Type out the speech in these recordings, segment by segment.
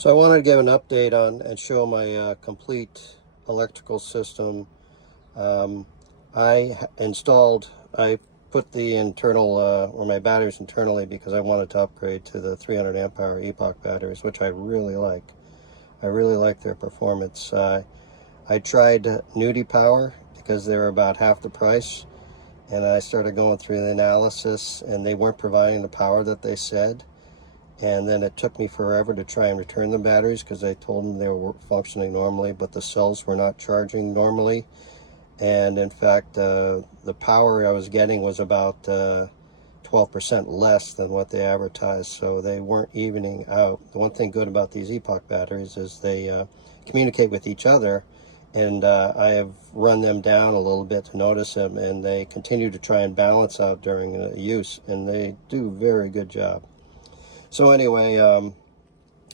So I wanted to give an update on and show my complete electrical system. I put the internal, or my batteries internally, because I wanted to upgrade to the 300 amp hour Epoch batteries, which I really like. I really like their performance. I tried Nudie Power because they were about half the price, and I started going through the analysis, and they weren't providing the power that they said. And then it took me forever to try and return the batteries because I told them they were functioning normally, but the cells were not charging normally. And in fact, the power I was getting was about 12% less than what they advertised, so they weren't evening out. The one thing good about these Epoch batteries is they communicate with each other, and I have run them down a little bit to notice them, and they continue to try and balance out during use, and they do a very good job. So anyway,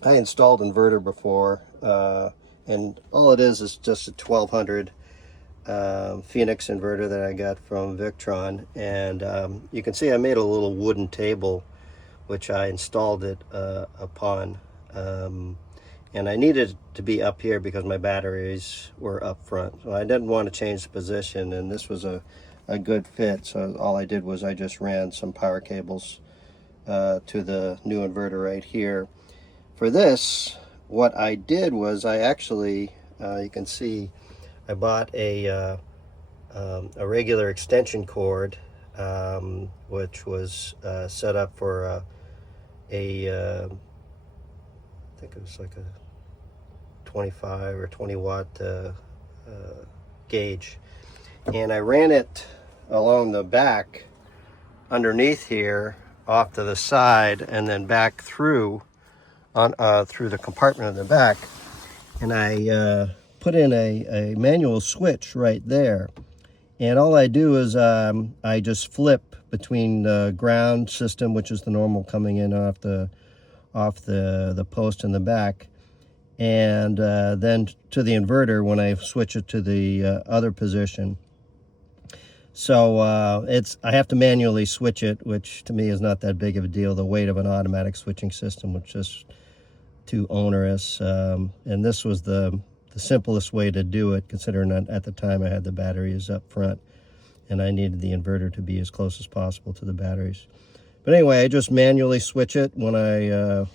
I installed Inverter before, and all it is just a 1200 Phoenix inverter that I got from Victron. And you can see I made a little wooden table, which I installed it upon. And I needed it to be up here because my batteries were up front. So I didn't want to change the position, and this was a good fit. So all I did was I just ran some power cables to the new inverter right here. For this, what I did was I actually, you can see, I bought a regular extension cord, which was set up for I think it was like a 25 or 20 watt gauge, and I ran it along the back underneath here, off to the side, and then back through through the compartment in the back, and I put in a manual switch right there. And all I do is I just flip between the ground system, which is the normal coming in off the post in the back, and then to the inverter when I switch it to the other position. So I have to manually switch it, which to me is not that big of a deal. The weight of an automatic switching system was just too onerous, and this was the simplest way to do it, considering that at the time I had the batteries up front and I needed the inverter to be as close as possible to the batteries. But anyway, I just manually switch it when I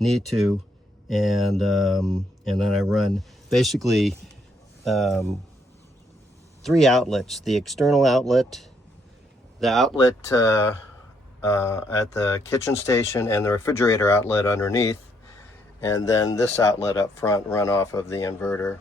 need to, and then I run basically 3 outlets: the external outlet, the outlet at the kitchen station, and the refrigerator outlet underneath, and then this outlet up front run off of the inverter.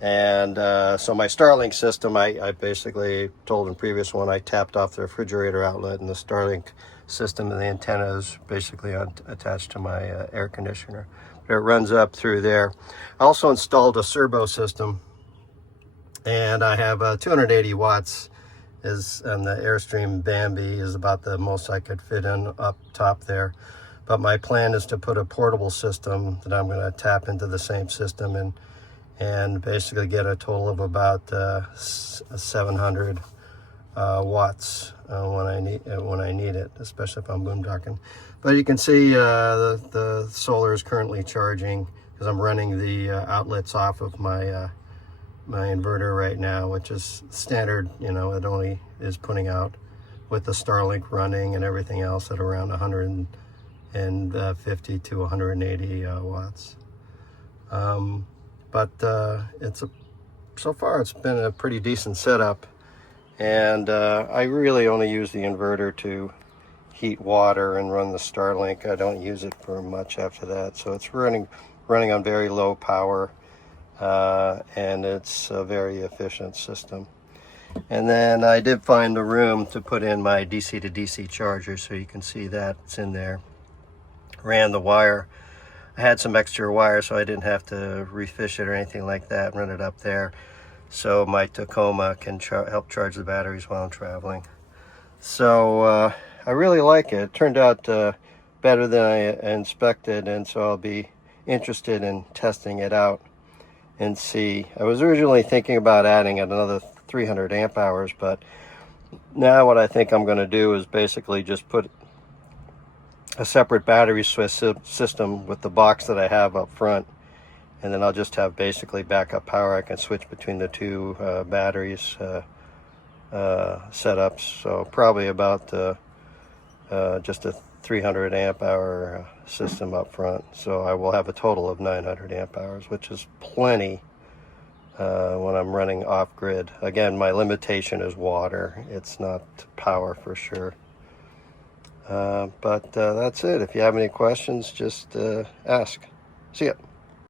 And so my Starlink system, I basically told in previous one, I tapped off the refrigerator outlet, and the Starlink system and the antenna is basically attached to my air conditioner. It runs up through there. I also installed a servo system, and I have 280 watts and the Airstream Bambi is about the most I could fit in up top there. But my plan is to put a portable system that I'm going to tap into the same system and basically get a total of about 700 watts when I need it, especially if I'm boondocking. But you can see the solar is currently charging because I'm running the outlets off of my my inverter right now, which is standard. You know, it only is putting out, with the Starlink running and everything else, at around 150 to 180 watts. But so far it's been a pretty decent setup, and I really only use the inverter to heat water and run the Starlink. I don't use it for much after that, so it's running on very low power, and it's a very efficient system. And then I did find the room to put in my DC to DC charger, so you can see that it's in there. Ran the wire. I had some extra wire, so I didn't have to refish it or anything like that. Run it up there so my Tacoma can help charge the batteries while I'm traveling. So I really like it. It turned out better than I inspected, and so I'll be interested in testing it out and see. I was originally thinking about adding another 300 amp hours, but now what I think I'm going to do is basically just put a separate battery switch system with the box that I have up front, and then I'll just have basically backup power. I can switch between the two batteries setups. So probably about just a 300 amp hour system up front. So I will have a total of 900 amp hours, which is plenty when I'm running off grid. Again, my limitation is water. It's not power for sure. But that's it. If you have any questions, just ask. See ya.